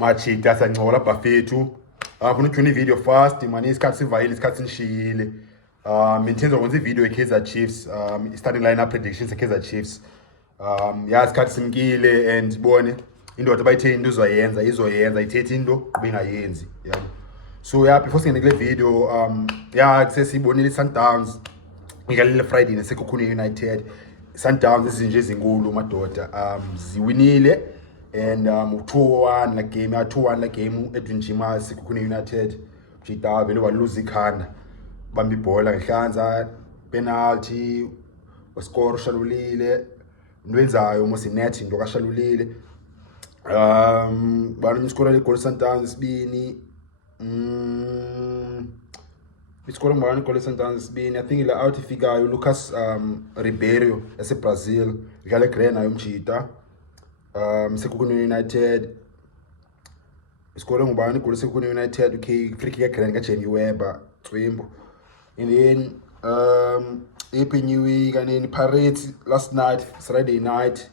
Machita sancola bafethu. Funa ukujuna video fast man isikhathi sivayile isikhathi sinishiyile. Inthenzo ukwenza video Kaizer Chiefs, starting lineup predictions Kaizer Chiefs. Isikhathi simkile and bone indoda bayithe into izoyenza ithethe into bengayenzi yabo. So before singene kule video kusesibonile Sundowns ngigalile Friday neSekhukhune United. Sundowns izinje ezinkulu madoda ziwinile and 2-1 la game 2-1 la game Edwin Jima Sekhukhune United jita vele waluza ikhanda bamba ibhola ngehlanza penalty wascore shalulile nwenzayo Moses net into kashalulile bani score le goal Sundowns sibini score ngubani goal Sundowns sibini I think la out ifikayo Lucas Ribeiro yase Brazil ngale grand nayo mjita Sekhukhune United score ngubani goal Sekhukhune United free kick grand ka Jamie Weber Twimbo and then Happy kaneni Pirates last night Saturday night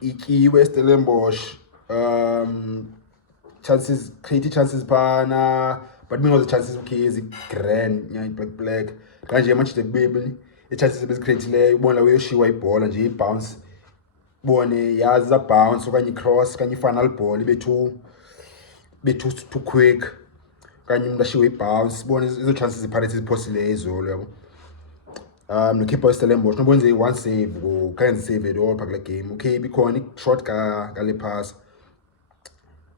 ikiwe Stellenbosch creative chances pana but mina the chances is grand black kanje manje baby chances bezicreate ubona uyoshiwa ibhola nje ibounce bone yaza bounce okanye cross kanye final ball bethu too quick kanye umuntu ashiwe ibounce bone izo chances Pirates iphosile izolo yabo. No keeper Stellenbosch no bonze one save go can't save it all pakla game okay because short ka le pass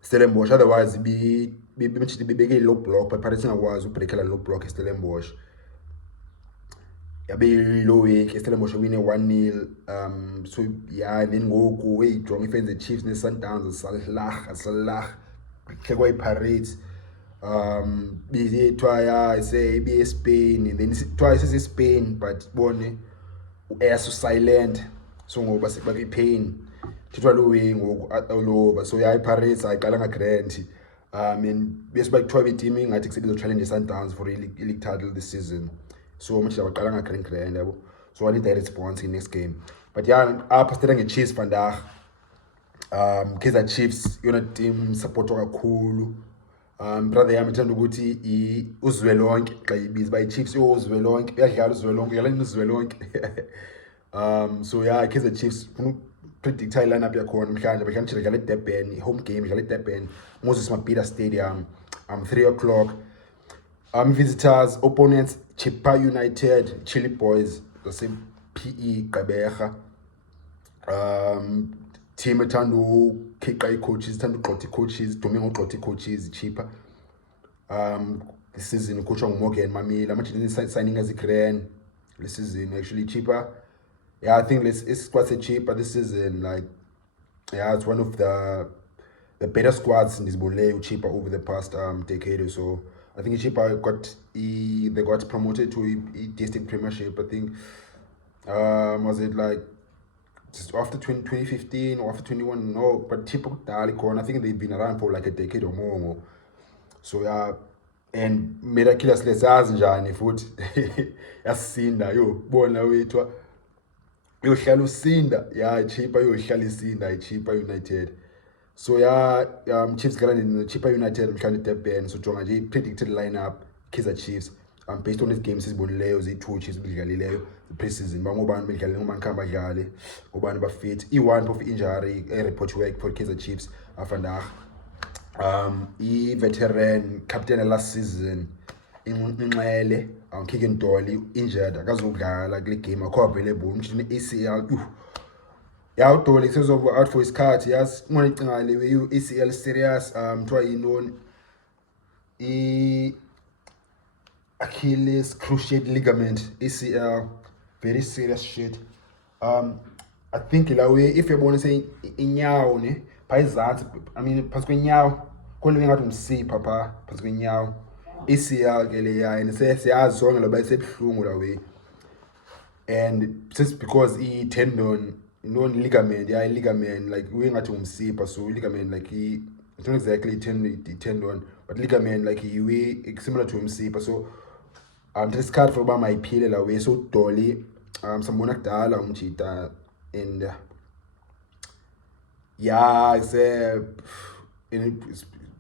Stellenbosch otherwise be beke low block but Pirates ngakwazi ubreakela low block Stellenbosch yabe low week Stellenbosch win 1-0 so then ngoku strong defense the Chiefs ne Sundowns salah kekwa iPirates busy try say be Spain and then twice is Spain but bone air so silent so ngoba sekubaka pain thithwa lo way ngoku all over so iPirates ayiqala nga grand and bese bakuthiwa team ngathi kusebenza challenge Sundowns for league title this season so much abaqala nga grand yabo so I need direct response in next game but apha stela nge Chiefs vandag Kaizer Chiefs yona team support kakhulu brother yami ethanda ukuthi uzwelonke xa ibiza by Chiefs uzwelonke uyadlala uzwelonke yala uzwelonke so Kaizer Chiefs predict lineup yakhona mhlanje bakhanjile dlala eDurban home game dlala eDurban Moses Mabhida Stadium 3 o'clock visitors opponents Chippa United Chili Boys the PE Gqeberha team ethanda ukhiqa coaches ethanda ugxotha coaches dume ngogxotha coaches Chippa this season coach nguMorgan Mamila manje signing as a grand this season actually Chippa I think it's quite a Chippa this season like it's one of the better squads in this bowl Chippa over the past decade or so. I think Chippa they got promoted to DStv Premiership I think was it like just after 2015 or after 21 no but Chippa I think they've been around for like a decade or more so and miraculous lesazi njani futhi yasinda bona wethu yohlala usinda Chippa yohlala isinda Chippa United so Chiefs gala ne Chippa United mhlawumbe eDurban so jonga nje predicted lineup Kaizer Chiefs based on these games sizibonileyo zi2 Chiefs bedlalileyo the preseason bangobani bedlale ngoma nkhamba dlale obani ba fit i1 of injury report work for Kaizer Chiefs vandag veteran captain last season inxele Kicken Dolly injured akazodlala kule game akho available umshini ACL Dolly sezoba out for isikhathi ngone icingale ACL serious kuthiwa yinoni Achilles cruciate ligament ACL very serious shit I think la way if yabona say inyawo ne phayizansi I mean phansi kwenyawo konke ngathi umsipha phansi kwenyawo ACL ke le and siyazi sonke lo bayisebhlungu la way and just because tendon ligament ligament like we ngathi umsipha so ligament like it's not exactly tendon but ligament like we similar to umsipha so this card for uba mayiphile la way so Dolly sambona kudala umjita and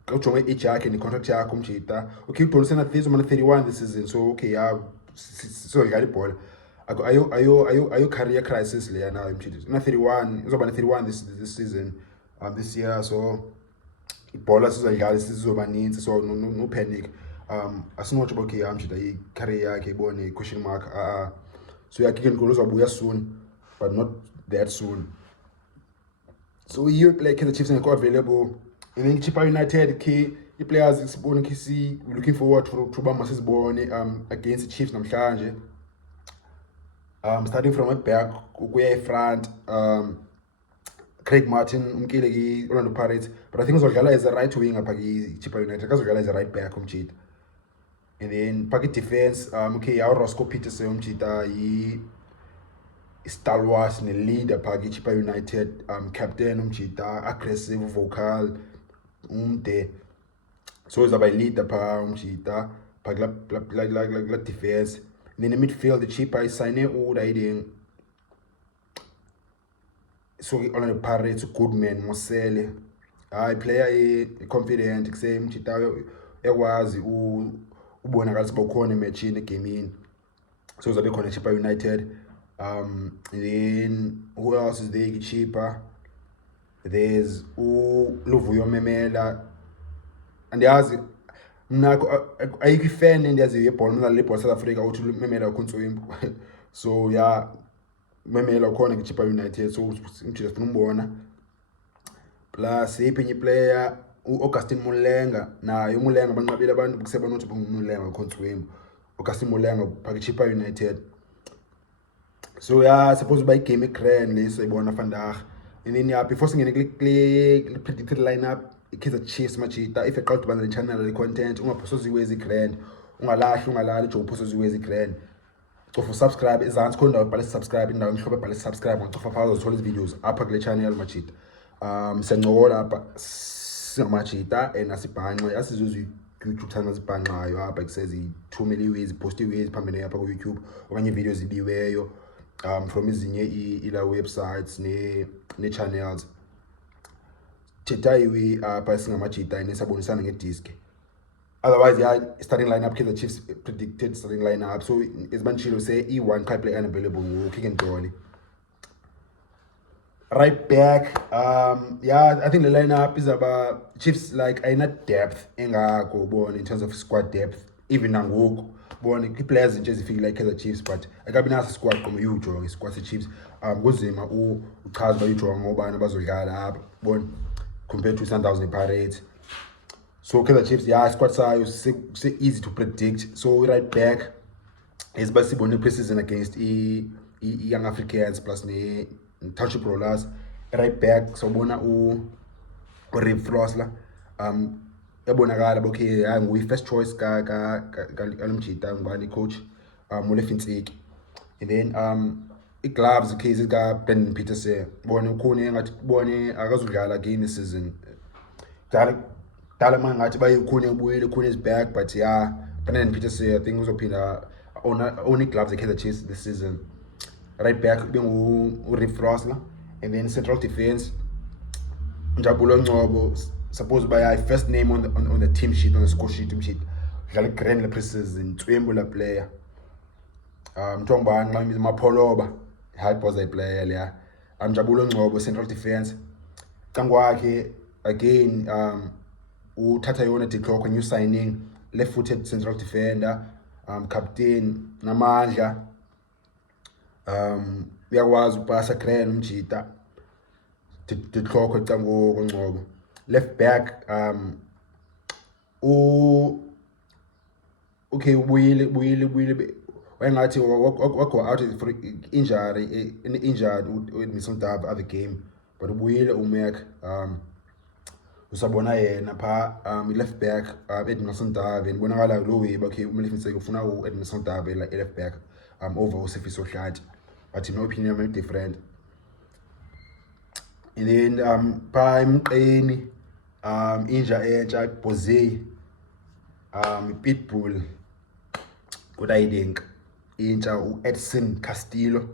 go to age yakhe ne contract yakhe umjita. Okay, udonisa this man 31 this season. So okay, yeah, so idlala ibhola. Ayo career crisis leya now umjita. Na 31, uzoba na 31 this season. This year, so ibhola sizodlala sizoba ninzi, so no panic. Asinotsho okay umjita i-career yakhe ibone question mark. So yakhe goals uzobuya soon, but not that soon. So you play Kaizer Chiefs and available. And then Chippa United, the players is born KC. We're looking forward to Masis born against the Chiefs namhlanje. Starting from a back, ukuya front, Craig Martin, umkile Orlando Pirates, but I think Zogala is a right wing up Chippa United, because Zogala is a right back umchit. And then packet defense, okay, our Roscoe Peterson umchita stalwart ne leader phaki Chippa United, captain umjita, aggressive, vocal, umde. So is about leader pa umjita, like defense. And in the midfield, the Chippa is signing all riding. So on the Pirates, Goodman, Mosele. I player confident, say umjita ekwazi ubonakala sibakhona match in the game in. So is about Chippa United. Then who else is there? Chippa. There's Luvuyo Memela. And there's I fan and there's a ball South Africa to Memela Kunso. So yeah, Memela Corner Chippa United. So just plus a penny player Augustine Mulenga. Now you Mulenga Bangabila Band Seban to Mulenga Kunso. Augustine Mulenga Chippa United. So yeah, supposed by game crane list I want vandaag. And then yeah, before singing a predicted lineup, Kaizer Chiefs machita. If you call to the channel the content, post ways crane, ungalahli jo post ways crane. So for subscribe is answer but subscribe now but subscribe on top of all those videos up the channel machita. Sengola machita and asibhanqa asizuzu YouTube channel zibhanqayo apha kusezi 2 million ways post ways phambene apha ku YouTube okanye videos ibiweyo. From ezinye ila websites ne channels thetha iwi apha singamajita inesabonisana ngedisk. Otherwise yeah, starting lineup Kaizer Chiefs predicted starting lineup. So as Manchilo say E1 can't play unavailable kick and goal. Right back, yeah, I think the lineup is about Chiefs like I not depth engako born in terms of squad depth even nangoku. Born players just feel like Kaizer Chiefs, but I got a squad from you drawing squad Chiefs. Gozima uchazwa you drawing ngobani abazodlala apha born compared to Sundowns Pirates. So Kaizer Chiefs, yeah, squad size say easy to predict. So right back is basically preseason against young Africans plus ne touch rollers. Right back so bona Rip Frosler. Ebonakala okay nguyi first choice ka alumjita ngubani coach Molefi Ntseki. And then gloves cases ka Ben Peterson bona ukhona engathi bone akazudlala again this season. Dala mangathi bayikhona ubuyile khona is back, but yeah Ben Peterson I think uzophinda only gloves Kaizer Chiefs this season. Right back bengu Rip Frosler. And then central defense Njabulo Ngcobo, supposed by first name on the team sheet, on the score sheet, Dlala grand le preseason, Twembula player. Mthomba Nqami Mapoloba, high post player yeah. Njabulo Ngcobo central defense. Kangwakhe again uthatha yona Clock, new signing, left-footed central defender, captain Namandla. Uyakwazi upasa grand umjita. The clock Ngcobo. Left back okay Willie when I go out for injury injured with some type of the game, but Willie umek usabona yena pha left back Edson Dave ngibonakala lo way okay Molefi Ntseki ufuna Edson Dave like left back over uSifiso Hlatshi, but in my opinion different. And then prime Qeni inja entsha Bose Pitbull what I think inja Edson Castillo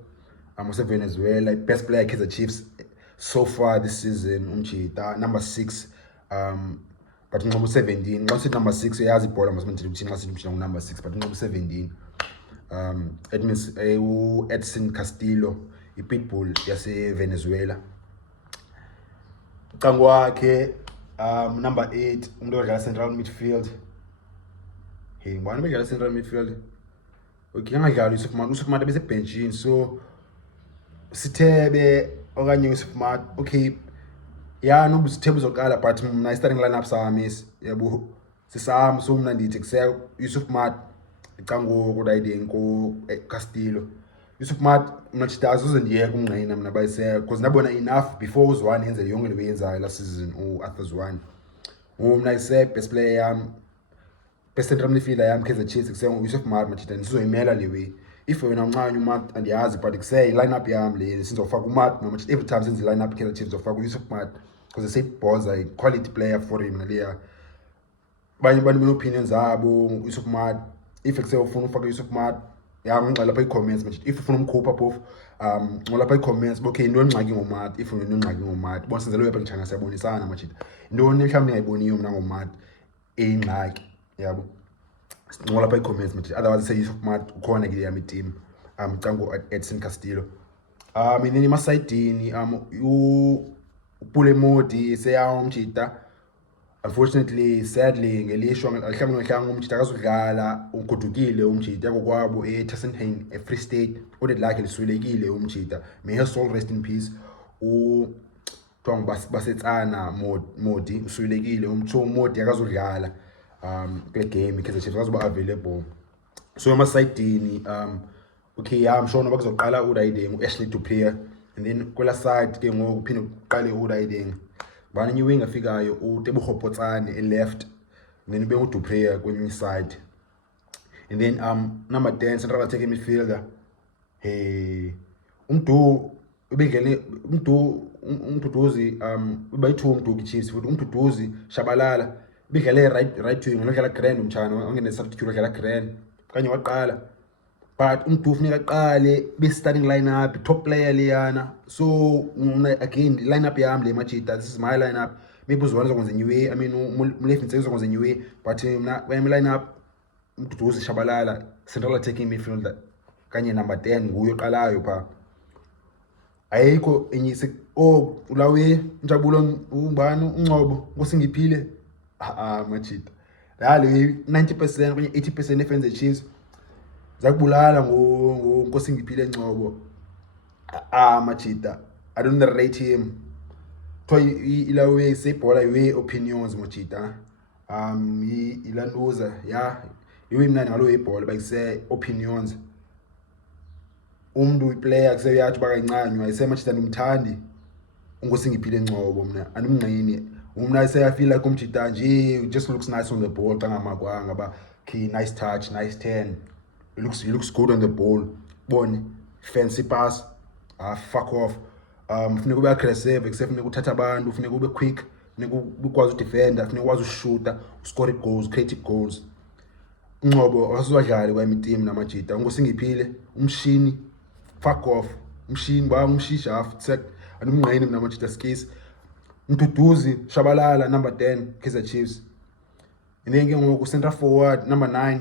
also Venezuela best player Kaizer Chiefs so far this season umjita number 6 But unqoba 17 xa sithi number 6 uyazi ibhola masimenthi ukuthi xa sithi number 6 but unqoba 17 admins Edson Castillo iPitbull yase Venezuela. Ucango wakhe number 8 umuntu odlala central midfield. Ngubani bedlala central midfield? Okay, angadlala uSufman bese benchini, so Sithebe okanye uSufman. Okay, yeah, no Sithebe uzoqala but mina starting lineup sami yabo sisami, so mina ndithi kuse uSufman icango kodayiding ko Castillo. uSufman mina chidazi uzondiyeka umngqina mina bayise because nabona enough before uzwane yenze yonke le yenzayo last season uArthur's one. Mina ise best player yami, best central midfielder yami Kaizer Chiefs kuse uSufman machida nisizoyimela lewe. If wena uncane uMat andiyazi but kuse lineup yami le sizofaka uMat noma every time senze lineup Kaizer Chiefs uzofaka uSufman because they say Boza a quality player for him naleya. Banye opinions zabo uSufman if kuse ufuna ufaka uSufman ngixela lapha i-comments manje if ufuna umkhupha phofu ngolapha i-comments okay into engxaki ngoMat, if une ngxaki ngoMat bonsenzele lapha ngijanga siyabonisana manje intoni mhlawumbe ngayiboniyo mina ngoMat ingxaki yabo ngolapha i-comments manje otherwise say uSufman ukhona ke yami team cango Edson Castillo mina emasayidini uPulemodi seyawumjita. Unfortunately, sadly, ngelishwa alihlangu umjita akazudlala ugodukile umjita kokwabo eTassenheim eFree State oded lakhe liswelekile umjita. May his soul rest in peace. Twang basetsana Modi uswelekile Modi akazudlala kule game Kaizer Chiefs akazoba available. So emasayidini okay I'm sure noba kuzoqala uRaiding Ashley Dupree and then kwela side ke ngoku phinde uqale uRaiding. Bani new wing afikayo uTebogo Potsane left, and then ube uDupree kwenye side, and then number 10 central attacking midfielder Mduduzi ubayi-2 Mduduzi Chiefs futhi Mduduzi Shabalala bedlale right wing ngidlala grand umchana ongene substitute udlala grand kanye waqala but Mduduzi funeka aqale be starting lineup top player liyana. So again lineup yami le machita, this is my lineup. Maybe uzwana uzokwenza new way, I mean Molefi Ntseki uzokwenza new way, but mina kwami lineup Mduduzi Shabalala central attacking midfielder kanye number 10 nguye oqalayo pha. Ayikho enyise ulawe Njabulo ubani uNcobo ngosingiphile machita yale 90% kwenye 80% efenze Chiefs zakubulala ngosingiphile Ncobo machita. I don't rate him toy ilawe sebhola iwe opinions machita ilanduza yeah iwe mnani ngalo ibhola bayise opinions umuntu iplayer kuseyathi bakancanywa ayisemachita nimthandi ungosingiphile Ncobo mina animngqini umna iseyafeel like umjita nje just looks nice on the ball xa ngamakwanga ba key nice touch nice turn, he looks good on the ball bone fancy pass fuck off. Kufuneka ube aggressive kusefuneka uthatha abantu, kufuneka ube quick, kufuneka ukwazi udefender, kufuneka ukwazi ushoota, uscore goals, create goals. Ncobo akasizwadlali kwami team namajita ungosingiphile umshini fuck off umshini ba umshisha after animngqini mina namajita skis. Mduduzi Shabalala number 10 Kaizer Chiefs, and then ke ngoku center forward number 9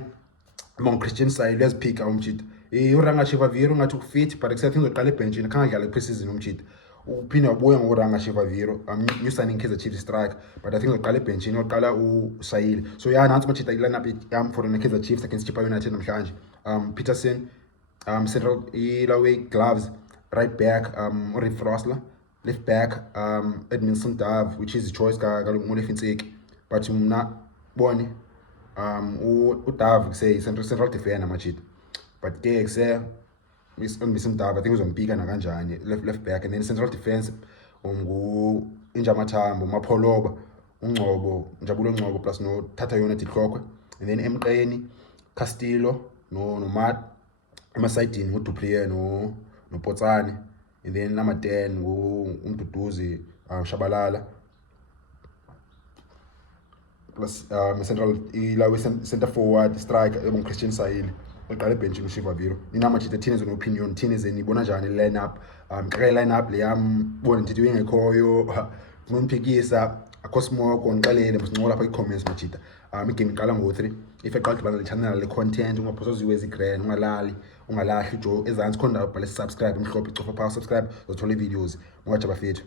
among Christian side let's pick umjita uranga Shivaviro ngathi ukufit but except ngizoqala ebenchini khangadlala preseason umjita uphinde wabuya ngoranga Shivaviro new signing Kaizer Chiefs strike but I think ngizoqala ebenchini oqala uSayile. So yeah nansi machita lineup yam for the Kaizer Chiefs against Chippa United namhlanje. Peterson central ilawe gloves right back Riff Rosler, left back Edson Dav which is the choice ka Molefi Ntseki but mna bone uDav say central defender machita but ke kuse Mr. Dav I think uzompika na kanjani left back, and then central defense Injamathambo Mapholoba uNcobo Njabulo Ncobo plus no Tata United Hlokwe, and then emqeni Castillo no Mat emasayidini uDupree no Potsane, and then number 10 Mduduzi Shabalala plus central ilawe center forward striker Christian Sayile oqala ebenchini uShivaviro. Nina machita thina zona opinion thina zenibona njani lineup xa lineup le yam bona ndithi ingekhoyo ngomphikisa akho smoko ngixelele msincola lapha i-comments majida. Igame iqala ngo-3 if eqala udibana le channel le content ungaphosa grand ungalahli jo ezantsi khona ubhale subscribe mhlophe icofa power subscribe uzothola i-videos ngwajaba fethu.